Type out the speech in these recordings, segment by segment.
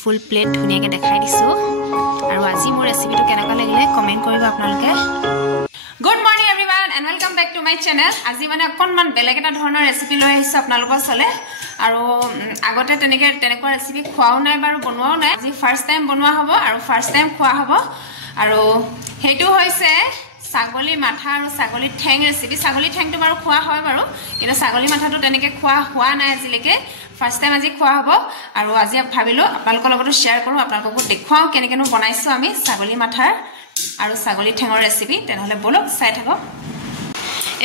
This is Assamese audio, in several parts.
ফুল প্লেট ধুনিয়াকে দেখাই দিছো আৰু আজি মোৰ ৰেচিপিটো কেনেকুৱা লাগিলে কমেন্ট কৰিব আপোনালোকে good morning everyone and welcome back to my channel আজি মানে অকনমান বেলেগ এটা ধৰণৰ ৰেচিপি লৈ আহিছো আপোনালোকৰ চলে আৰু আগতে তেনেকুৱা ৰেচিপি খোৱাও নাই বাৰু বনোৱাও নাই আজি ফাৰ্স্ট টাইম বনোৱা হ'ব আৰু ফাৰ্স্ট টাইম খোৱা হ'ব আৰু হেতু হৈছে ছাগলী মাথা আৰু ছাগলী ঠেং ৰেচিপি ছাগলী ঠেংটো বাৰু খোৱা হয় বাৰু কিন্তু ছাগলী মাথাটো তেনেকে খোৱা হোৱা নাই আজিলৈকে ফাৰ্স্ট টাইম আজি খোৱা হ'ব আৰু আজি ভাবিলো আপোনালোকৰ লগত শেয়াৰ কৰো আপোনালোকক দেখুৱাও কেনেকেনো বনাইছো আমি ছাগলী মাথাৰ আৰু ছাগলী ঠেঙৰ ৰেচিপি তেনেহলে বলক চাই থাকক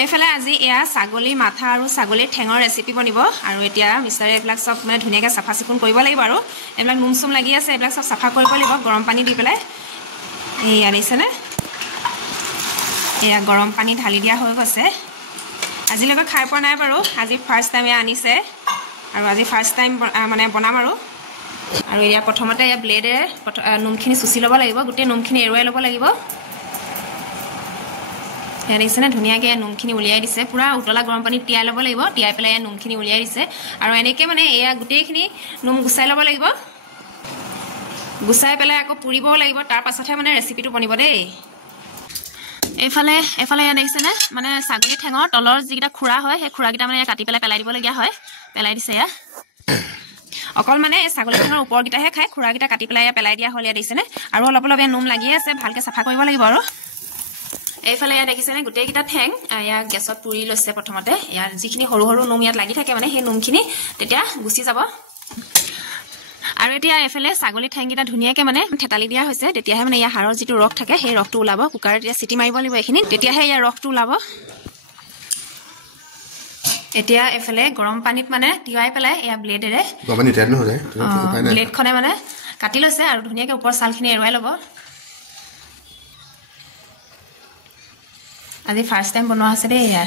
এফালে আজি এয়া ছাগলী মাথা আৰু ছাগলী ঠেঙৰ ৰেচিপি বনিব আৰু এতিয়া মিষ্টাৰে এইবিলাক সব মানে ধুনিয়াকৈ সাফা চিকুণ কৰিব লাগিব আৰু এইবিলাক নুমসুম লাগি আছে এইবিলাক সব সাফা কৰিব লাগিব গৰম পানী দি পেলাই এই আনিছেনে এয়া গৰম পানী ঢালি দিয়া হৈ গৈছে আজিলৈকে খাই পোৱা নাই বাৰু আজি ফাৰ্স্ট টাইম আনিছে আৰু আজি ফাৰ্স্ট টাইম মানে বনাম আৰু এয়া প্ৰথমতে এয়া ব্লেডে নুমখিনি চুচি ল'ব লাগিব গোটেই নুমখিনি এৰুৱাই ল'ব লাগিব এয়া দেখিছেনে ধুনীয়াকৈ নুমখিনি উলিয়াই দিছে পুৰা উতলা গৰম পানীত তিয়াই ল'ব লাগিব তিয়াই পেলাই নুমখিনি উলিয়াই দিছে আৰু এনেকৈ মানে এয়া গোটেইখিনি নুম গুচাই ল'ব লাগিব গুচাই পেলাই আকৌ পুৰিবও লাগিব তাৰ পাছতহে মানে ৰেচিপিটো বনিব দেই এফালে এয়া দেখিছেনে মানে ছাগলী ঠেঙৰ তলৰ যিকেইটা খুৰা হয় সেই খুৰাকেইটা মানে কাটি পেলাই দিবলগীয়া হয় পেলাই দিছে এয়া অকল মানে ছাগলী ঠেঙৰ ওপৰকেইটাহে খাই খুৰাকেইটা কাটি পেলাই দিয়া হ'ল এয়া দেখিছেনে আৰু অলপ অলপ নুম লাগি আছে ভালকৈ চাফা কৰিব লাগিব আৰু এইফালে এয়া দেখিছেনে গোটেইকেইটা ঠেং এয়া গেছত পুৰি লৈছে প্ৰথমতে ইয়াৰ যিখিনি সৰু সৰু নুম ইয়াত লাগি থাকে মানে সেই নুমখিনি তেতিয়া গুচি যাব আৰু এতিয়া এফালে ছাগলী ঠেংকেইটা ধুনীয়াকৈ মানে থেতালি দিয়া হৈছে তেতিয়াহে মানে ইয়াৰ হাড়ৰ যিটো ৰস থাকে সেই ৰসটো ওলাব কুকাৰত এতিয়া চিটি মাৰিব লাগিব এইখিনি তেতিয়াহে ইয়াৰ ৰসটো ওলাব এতিয়া এফালে গৰম পানীত মানে তিয়াই পেলাই এয়া ব্লেডেৰে ব্লেডখনে মানে কাটি লৈছে আৰু ধুনীয়াকৈ ওপৰ ছালখিনি এৰুৱাই ল'ব আজি ফাৰ্স্ট টাইম বনোৱা হৈছে দেই এয়া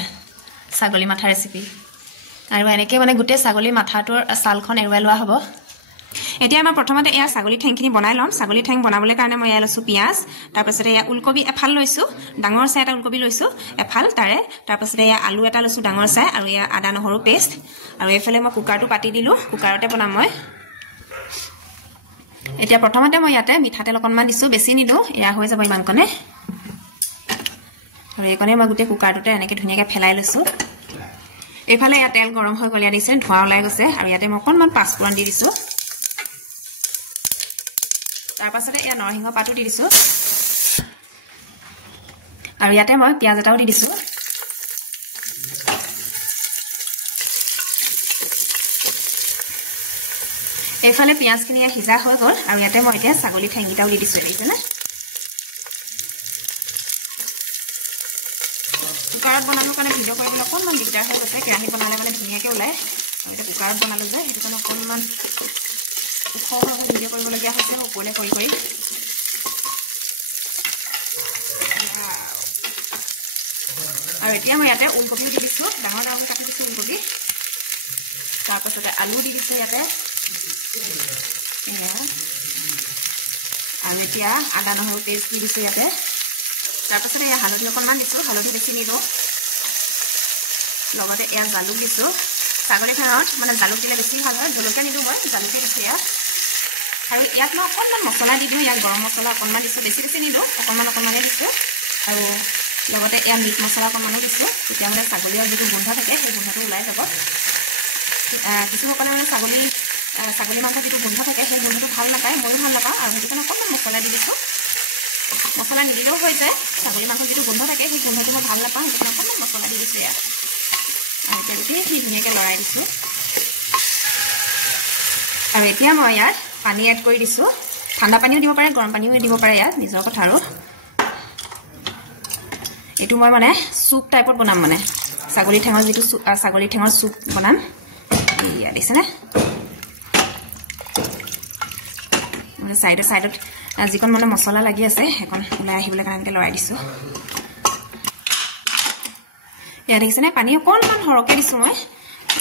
ছাগলী মাথা ৰেচিপি আৰু এনেকৈ মানে গোটেই ছাগলী মাথাটোৰ ছালখন এৰুৱাই লোৱা হ'ব এতিয়া মই প্ৰথমতে এয়া ছাগলী ঠেংখিনি বনাই ল'ম ছাগলী ঠেং বনাবলৈ কাৰণে মই এয়া লৈছোঁ পিঁয়াজ তাৰপাছতে এয়া ওলকবি এফাল লৈছোঁ ডাঙৰ চাই এটা ওলকবি লৈছোঁ এফাল তাৰপাছতে এয়া আলু এটা লৈছোঁ ডাঙৰ চাই আৰু এয়া আদা নহৰু পেষ্ট আৰু এইফালে মই কুকাৰটো পাতি দিলোঁ কুকাৰতে বনাম মই এতিয়া প্ৰথমতে মই ইয়াতে মিঠাতেল অকণমান দিছোঁ বেছি নিদিওঁ এয়া হৈ যাব ইমানকণে আৰু এইকণে মই গোটেই কুকাৰটোতে এনেকৈ ধুনীয়াকৈ ফেলাই লৈছোঁ এইফালে ইয়াত তেল গৰম হৈ গ'ল ইয়াত দিছে ধোঁৱা ওলাই গৈছে আৰু ইয়াতে মই অকণমান পাঁচফোৰণ দি দিছোঁ তাৰপাছতে এয়া নৰসিংহ পাতো দি দিছোঁ আৰু ইয়াতে মই পিঁয়াজ এটাও দি দিছোঁ এইফালে পিঁয়াজখিনি সিজা হৈ গ'ল আৰু ইয়াতে মই এতিয়া ছাগলী ঠেংকেইটাও দি দিছোঁ দেখিছেনে কুকাৰত বনাবৰ কাৰণে ভিডিঅ' কৰিবলৈ অকণমান দিগদাৰ হৈ গৈছে কেৰাহীত বনালে মানে ধুনীয়াকৈ ওলায় আৰু এতিয়া কুকাৰত বনালোঁ যে সেইটো কাৰণে অকণমান ওখভাৱে ভিডিঅ' কৰিবলগীয়া হৈছে ওপৰলৈ কৰি আৰু এতিয়া মই ইয়াতে ওলকবিও দি দিছোঁ ডাঙৰ ডাঙৰকৈ কাটি দিছোঁ ওলকবি তাৰপাছতে আলু দি দিছোঁ ইয়াতে আৰু এতিয়া আদা নহৰু পেষ্ট দি দিছোঁ ইয়াতে তাৰপাছতে এয়া হালধি অকণমান দিছোঁ হালধি বেছি নিদিওঁ লগতে এয়া জালুক দিছোঁ ছাগলী ঠেঙত মানে জালুক দিলে বেছি ভাল হয় জলকীয়া নিদিওঁ মই জালুকে দিছোঁ ইয়াত আৰু ইয়াত মই অকণমান মছলা দি দিওঁ ইয়াত গৰম মছলা অকণমান দিছোঁ বেছি নিদিওঁ অকণমানে দিছোঁ আৰু লগতে এয়া মিট মছলা অকণমানো দিছোঁ তেতিয়া মানে ছাগলীৰ যিটো গোন্ধ থাকে সেই গোন্ধটো ওলাই যাব কিছুসকলে মানে ছাগলী মাংসৰ যিটো গোন্ধ থাকে সেই গোন্ধটো ভাল নাপায় ময়ো ভাল নাপাওঁ আৰু সেইটো কাৰণে অকণমান মছলা দি দিছোঁ মছলা নিদিলেও হৈ যায় ছাগলী মাংসৰ যিটো গোন্ধ থাকে সেই গোন্ধটো মই ভাল নাপাওঁ সেইটো কাৰণে অকণমান মছলা দি দিছোঁ ইয়াত আৰু গোটেইখিনি ধুনীয়াকৈ লৰাই দিছোঁ আৰু এতিয়া মই ইয়াত পানী এড কৰি দিছোঁ ঠাণ্ডা পানীও দিব পাৰে গৰম পানীও দিব পাৰে ইয়াত নিজৰ কথা আৰু এইটো মই মানে চুপ টাইপত বনাম মানে ছাগলী ঠেঙৰ চুপ বনাম এয়া দেখিছেনে মানে চাইডত যিকণ মানে মছলা লাগি আছে সেইকণ ওলাই আহিবলৈ কাৰণে এনেকৈ লৰাই দিছোঁ ইয়াত দেখিছেনে পানী অকণমান সৰহকৈ দিছোঁ মই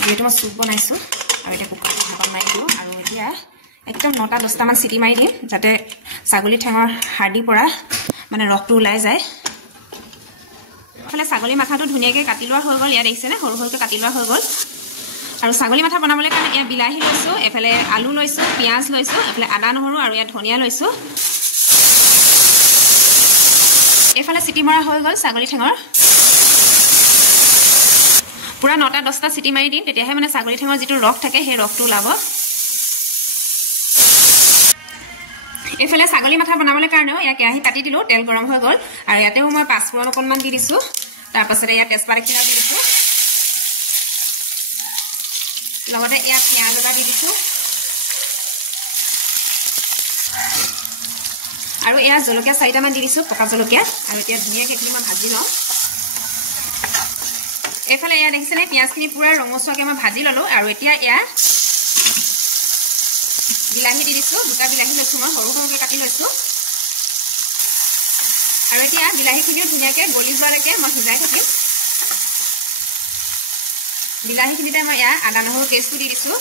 যিহেতু মই চুপ বনাইছোঁ আৰু এতিয়া কুকাৰটো ঢাকন মাৰি দিওঁ আৰু এতিয়া একদম 9-10টামান চিটি মাৰি দিম যাতে ছাগলী ঠেঙৰ হাৰ্ডিৰ পৰা মানে ৰসটো ওলাই যায় এইফালে ছাগলী মাথাটো ধুনীয়াকৈ কাটি লোৱা হৈ গ'ল ইয়াত দেখিছেনে সৰু সৰুকৈ কাটি লোৱা হৈ গ'ল আৰু ছাগলী মাথা বনাবলৈ কাৰণে এয়া বিলাহী লৈছোঁ, এফালে আলু লৈছোঁ, পিঁয়াজ লৈছোঁ, এফালে আদা নহৰু আৰু ইয়াত ধনিয়া লৈছোঁ। এইফালে চিটি মৰা হৈ গ'ল ছাগলী ঠেঙৰ। পুৰা 9টা 10টা চিটি মাৰি দিম, তেতিয়াহে মানে ছাগলী ঠেঙৰ যিটো ৰস থাকে সেই ৰসটো ওলাব। এইফালে ছাগলী মাথা বনাবলৈ কাৰণেও ইয়াত কেৰাহী পাতি দিলোঁ, তেল গৰম হৈ গ'ল আৰু ইয়াতেও মই পাঁচফোৰণ অকণমান দি দিছোঁ। তাৰপাছতে ইয়াত তেজপাত এখিলা দি দিছোঁ, লগতে ইয়াত পিঁয়াজ এটা দি দিছোঁ আৰু এয়া জলকীয়া 4টামান দি দিছোঁ, পকা জলকীয়া। আৰু এতিয়া ধুনীয়াকৈ এইখিনি মই ভাজি লওঁ। এইফালে এয়া দেখিছেনে পিঁয়াজখিনি পুৰা ৰঙচুৱাকৈ মই ভাজি ল'লোঁ আৰু এতিয়া এয়া বিলাহী দি দিছোঁ, 2টা বিলাহী লৈছোঁ, মই সৰু সৰুকৈ কাটি লৈছোঁ। আৰু এতিয়া বিলাহীখিনিও ধুনীয়াকৈ গলি যোৱালৈকে মই সিজাই থাকিম। বিলাহীখিনিতে মই এয়া আদা নহৰু পেষ্টটো দি দিছোঁ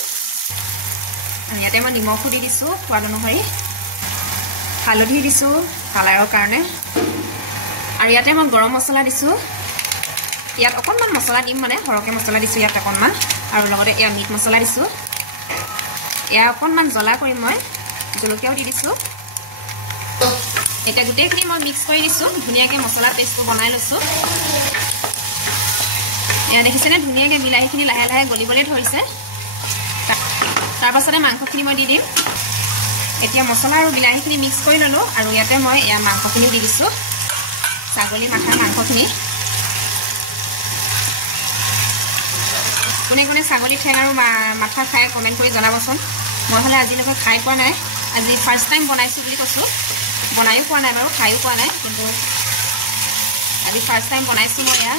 আৰু ইয়াতে মই নিমখো দি দিছোঁ সোৱাদ অনুসৰি, হালধি দিছোঁ কালাৰৰ কাৰণে, আৰু ইয়াতে মই গৰম মছলা দিছোঁ। ইয়াত অকণমান মছলা দিম, মানে সৰহকৈ মছলা দিছোঁ ইয়াত অকণমান, আৰু লগতে এয়া মিট মছলা দিছোঁ। এয়া অকণমান জ্বলা কৰিম, মই জলকীয়াও দি দিছোঁ। এতিয়া গোটেইখিনি মই মিক্স কৰি দিছোঁ, ধুনীয়াকৈ মছলা পেষ্টটো বনাই লৈছোঁ। এয়া দেখিছেনে ধুনীয়াকৈ বিলাহীখিনি লাহে লাহে গলিবলৈ ধৰিছে। তাৰপাছতে মাংসখিনি মই দি দিম। এতিয়া মছলা আৰু বিলাহীখিনি মিক্স কৰি ল'লোঁ আৰু ইয়াতে মই এয়া মাংসখিনি দি দিছোঁ, ছাগলী মাথাৰ মাংসখিনি। কোনে কোনে ছাগলী ঠেং আৰু মাথা খাই কমেণ্ট কৰি জনাবচোন। মই হ'লে আজিলৈকে খাই পোৱা নাই, আজি ফাৰ্ষ্ট টাইম বনাইছোঁ বুলি কৈছোঁ। বনায়ো পোৱা নাই বাৰু, খায়ো পোৱা নাই, কিন্তু আজি ফাৰ্ষ্ট টাইম বনাইছোঁ মই। এয়া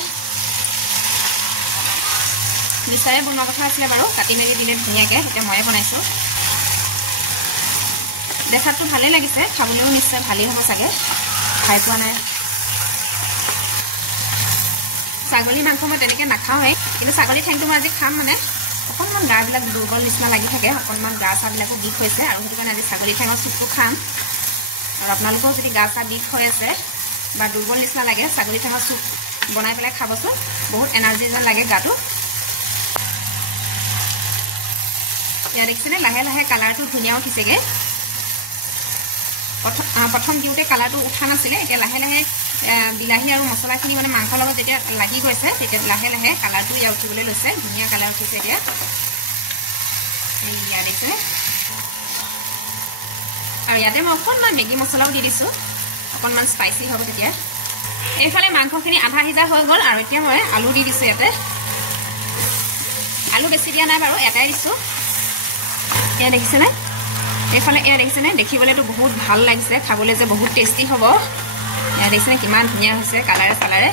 নিশ্চয় বনোৱা কথা আছিলে বাৰু, কাটি মেলি দিলে ধুনীয়াকৈ, এতিয়া ময়ে বনাইছোঁ। দেখাতটো ভালেই লাগিছে, খাবলৈও নিশ্চয় ভালেই হ'ব চাগে, খাই পোৱা নাই। ছাগলী মাংস মই তেনেকৈ নাখাওঁৱেই, কিন্তু ছাগলী ঠেংটো মই আজি খাম। মানে অকণমান গাবিলাক দুৰ্বল নিচিনা লাগি থাকে, অকণমান গা চাবিলাকো বিষ হৈছে, আৰু সেইটো কাৰণে আজি ছাগলী ঠেঙৰ চুপটো খাম। আৰু আপোনালোকেও যদি গা চা বিষ হৈ আছে বা দুৰ্বল নিচিনা লাগে, ছাগলী ঠেঙৰ চুপ বনাই পেলাই খাবচোন, বহুত এনাৰ্জি যেন লাগে গাটো। ইয়াত দেখিছেনে লাহে লাহে কালাৰটো ধুনীয়া উঠিছেগৈ। প্ৰথম দিওঁতে কালাৰটো উঠা নাছিলে, এতিয়া লাহে লাহে বিলাহী আৰু মছলাখিনি মানে মাংসৰ লগত যেতিয়া লাগি গৈছে, তেতিয়া লাহে লাহে কালাৰটো ইয়াত উঠিবলৈ লৈছে, ধুনীয়া কালাৰ উঠিছে এতিয়া। ইয়াত দেখিছেনে, আৰু ইয়াতে মই অকণমান মেগী মছলাও দি দিছোঁ, অকণমান স্পাইচি হ'ব তেতিয়া। এইফালে মাংসখিনি আধা সিজা হৈ গ'ল আৰু এতিয়া মই আলু দি দিছোঁ ইয়াতে। আলু বেছি দিয়া নাই বাৰু, এটাই দিছোঁ। এয়া দেখিছেনে, এইফালে এয়া দেখিছেনে, দেখিবলৈতো বহুত ভাল লাগিছে, খাবলৈ যে বহুত টেষ্টি হ'ব। এয়া দেখিছেনে কিমান ধুনীয়া হৈছে কালাৰে চালাৰে।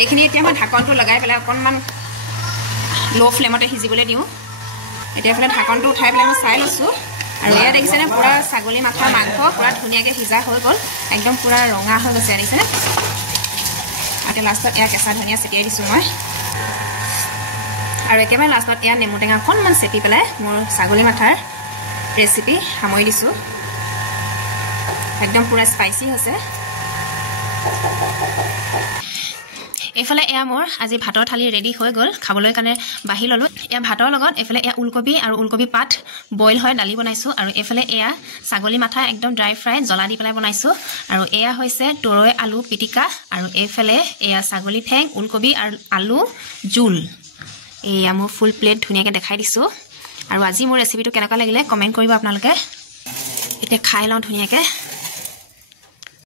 এইখিনি এতিয়া মই ঢাকনটো লগাই পেলাই অকণমান ল' ফ্লেমতে সিজিবলৈ দিওঁ। এতিয়া এইফালে ঢাকনটো উঠাই পেলাই মই চাই লৈছোঁ, আৰু এয়া দেখিছেনে পুৰা ছাগলী মাথাৰ মাংস পুৰা ধুনীয়াকৈ সিজা হৈ গ'ল, একদম পুৰা ৰঙা হৈ গৈছে। দেখিছেনে, আৰু লাষ্টত এয়া কেঁচা ধনিয়া ছটিয়াই দিছোঁ মই, আৰু একেবাৰে লাষ্টত এয়া নেমু টেঙা অকণমান চেপি পেলাই মোৰ ছাগলী মাথাৰ ৰেচিপি সামৰি দিছোঁ। একদম পুৰা স্পাইচি হৈছে। এইফালে এয়া মোৰ আজি ভাতৰ থালি ৰেডি হৈ গ'ল, খাবলৈ কাৰণে বাঢ়ি ল'লোঁ। এয়া ভাতৰ লগত এইফালে এয়া ওলকবি আৰু ওলকবি পাত বইল হয় দালি বনাইছোঁ, আৰু এইফালে এয়া ছাগলী মাথা একদম ড্ৰাই ফ্ৰাই জ্বলা দি পেলাই বনাইছোঁ, আৰু এয়া হৈছে তৰৈ আলু পিটিকা, আৰু এইফালে এয়া ছাগলী ঠেং ওলকবি আৰু আলু জোল। এয়া মোৰ ফুল প্লেট ধুনীয়াকৈ দেখাই দিছোঁ। আৰু আজি মোৰ ৰেচিপিটো কেনেকুৱা লাগিলে কমেণ্ট কৰিব আপোনালোকে। এতিয়া খাই লওঁ ধুনীয়াকৈ।